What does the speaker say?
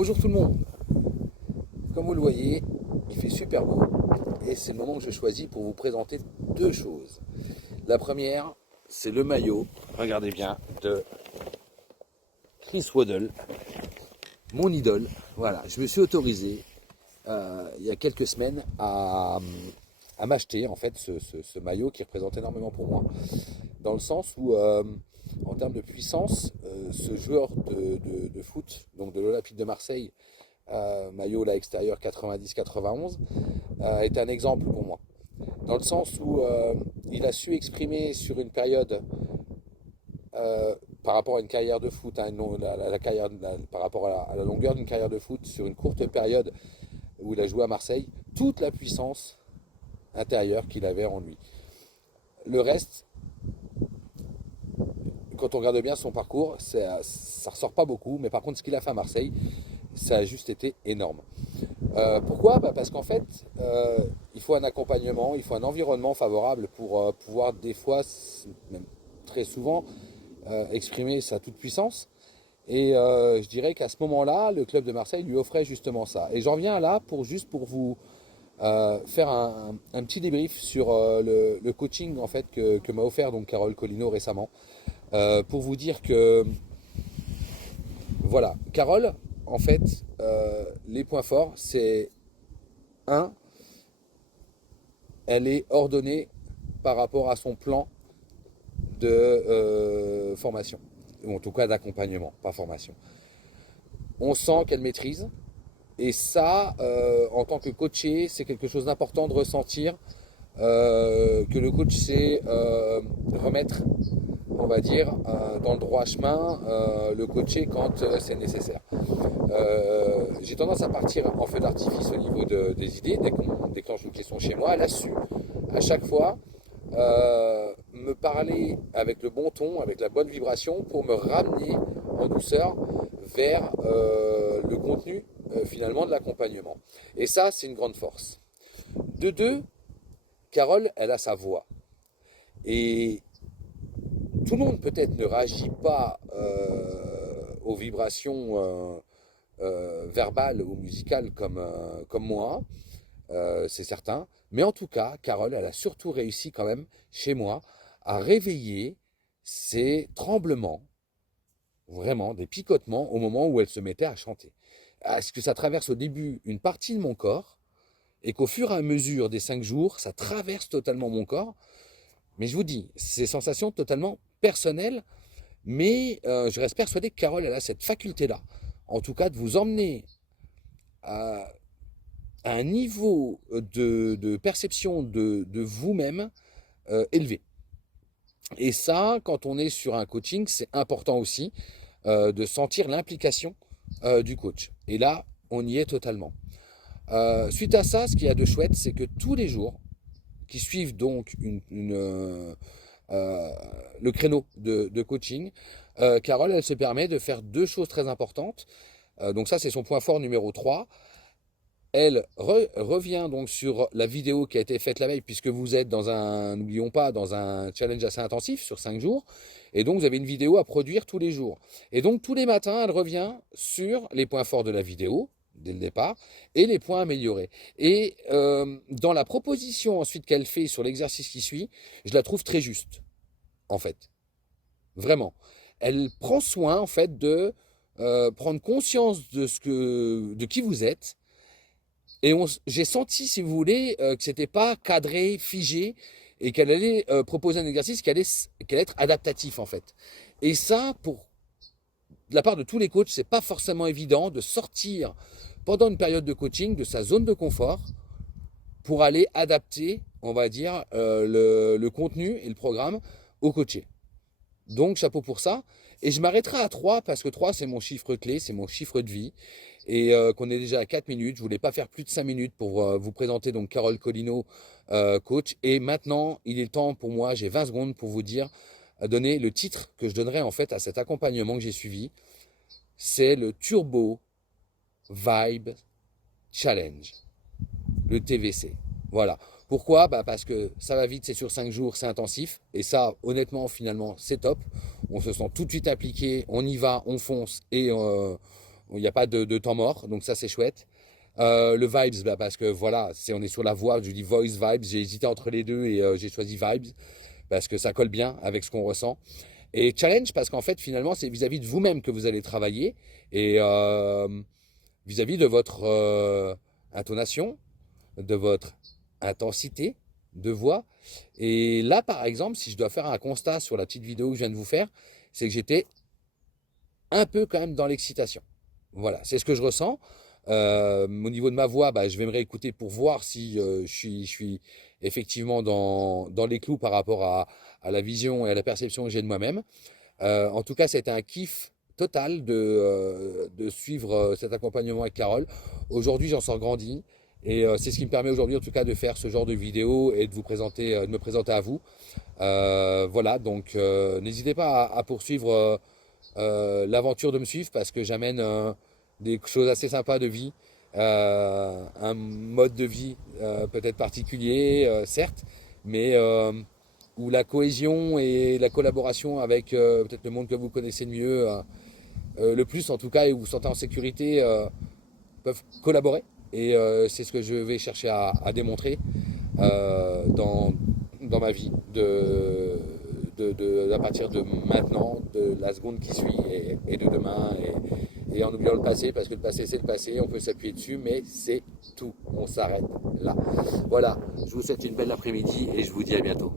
Bonjour tout le monde. Comme vous le voyez, il fait super beau et c'est le moment que je choisis pour vous présenter deux choses. La première, c'est le maillot, regardez bien, de Chris Waddle, mon idole. Voilà, je me suis autorisé il y a quelques semaines à m'acheter en fait ce maillot qui représente énormément pour moi. Dans le sens où, en termes de puissance, ce joueur de foot, donc de l'Olympique de Marseille, maillot là extérieur 90-91, est un exemple pour moi. Dans le sens où il a su exprimer sur une période, par rapport à une carrière de foot, hein, par rapport à la longueur d'une carrière de foot, sur une courte période où il a joué à Marseille, toute la puissance intérieure qu'il avait en lui. Le reste, quand on regarde bien son parcours, ça ressort pas beaucoup, mais par contre ce qu'il a fait à Marseille, ça a juste été énorme. Pourquoi? Parce qu'en fait, il faut un accompagnement, il faut un environnement favorable pour pouvoir des fois, même très souvent, exprimer sa toute-puissance. Et je dirais qu'à ce moment-là, le club de Marseille lui offrait justement ça. Et j'en viens là juste pour vous faire un petit débrief sur le coaching en fait que m'a offert donc Carole Collineau récemment. Pour vous dire que voilà, Carole, en fait, les points forts, c'est un, elle est ordonnée par rapport à son plan de formation, ou en tout cas d'accompagnement, pas formation. On sent qu'elle maîtrise, et ça, en tant que coaché, c'est quelque chose d'important de ressentir que le coach sait remettre, on va dire, dans le droit chemin, le coacher quand c'est nécessaire. J'ai tendance à partir en feu d'artifice au niveau des idées, dès qu'on déclenche une question chez moi. Elle a su, à chaque fois, me parler avec le bon ton, avec la bonne vibration, pour me ramener en douceur vers le contenu finalement de l'accompagnement. Et ça, c'est une grande force. De deux, Carole, elle a sa voix. Et tout le monde peut-être ne réagit pas aux vibrations verbales ou musicales comme moi, c'est certain. Mais en tout cas, Carole, elle a surtout réussi quand même, chez moi, à réveiller ces tremblements, vraiment des picotements, au moment où elle se mettait à chanter. Est-ce que ça traverse au début une partie de mon corps, et qu'au fur et à mesure des 5 jours, ça traverse totalement mon corps. Mais je vous dis, c'est des sensations totalement personnelles, mais je reste persuadé que Carole, elle a cette faculté-là, en tout cas de vous emmener à un niveau de perception de vous-même élevé. Et ça, quand on est sur un coaching, c'est important aussi de sentir l'implication du coach. Et là, on y est totalement. Suite à ça, ce qu'il y a de chouette, c'est que tous les jours qui suivent donc le créneau de coaching, Carole, elle se permet de faire deux choses très importantes. Donc ça, c'est son point fort numéro 3. Elle revient donc sur la vidéo qui a été faite la veille, puisque vous êtes n'oublions pas, dans un challenge assez intensif sur 5 jours. Et donc, vous avez une vidéo à produire tous les jours. Et donc, tous les matins, elle revient sur les points forts de la vidéo, dès le départ, et les points améliorés. Et dans la proposition ensuite qu'elle fait sur l'exercice qui suit, je la trouve très juste, en fait. Vraiment. Elle prend soin, en fait, de prendre conscience de qui vous êtes. Et j'ai senti, si vous voulez, que c'était pas cadré, figé, et qu'elle allait proposer un exercice qui allait être adaptatif, en fait. Et ça, de la part de tous les coachs, c'est pas forcément évident de sortir pendant une période de coaching de sa zone de confort pour aller adapter, on va dire, le contenu et le programme au coaché. Donc, chapeau pour ça. Et je m'arrêterai à 3 parce que 3, c'est mon chiffre clé, c'est mon chiffre de vie. Et qu'on est déjà à 4 minutes. Je voulais pas faire plus de 5 minutes pour vous présenter donc Carole Collineau, coach. Et maintenant, il est temps pour moi, j'ai 20 secondes pour vous dire, donner le titre que je donnerai en fait à cet accompagnement que j'ai suivi. C'est le Turbo Vibe Challenge, le TVC. Voilà. Pourquoi? Parce que ça va vite, c'est sur 5 jours, c'est intensif. Et ça, honnêtement, finalement, c'est top. On se sent tout de suite appliqué, on y va, on fonce et Il n'y a pas de temps mort, donc ça c'est chouette. Le vibes, bah, parce que voilà, on est sur la voix, je dis voice vibes, j'ai hésité entre les deux et j'ai choisi vibes parce que ça colle bien avec ce qu'on ressent. Et challenge parce qu'en fait finalement c'est vis-à-vis de vous-même que vous allez travailler et vis-à-vis de votre intonation, de votre intensité de voix. Et là par exemple, si je dois faire un constat sur la petite vidéo que je viens de vous faire, c'est que j'étais un peu quand même dans l'excitation. Voilà, c'est ce que je ressens. Au niveau de ma voix, bah, je vais me réécouter pour voir si je suis effectivement dans les clous par rapport à la vision et à la perception que j'ai de moi-même. En tout cas, c'était un kiff total de suivre cet accompagnement avec Carole. Aujourd'hui, j'en sors grandi. Et c'est ce qui me permet aujourd'hui, en tout cas, de faire ce genre de vidéo et de vous présenter, de me présenter à vous. Voilà, donc n'hésitez pas à poursuivre l'aventure de me suivre parce que j'amène des choses assez sympas de vie, un mode de vie peut-être particulier, certes, mais où la cohésion et la collaboration avec peut-être le monde que vous connaissez le mieux, le plus en tout cas, et où vous vous sentez en sécurité, peuvent collaborer. Et c'est ce que je vais chercher à démontrer dans ma vie à partir de maintenant, de la seconde qui suit et de demain. Et en oubliant le passé, parce que le passé c'est le passé, on peut s'appuyer dessus, mais c'est tout. On s'arrête là. Voilà, je vous souhaite une belle après-midi et je vous dis à bientôt.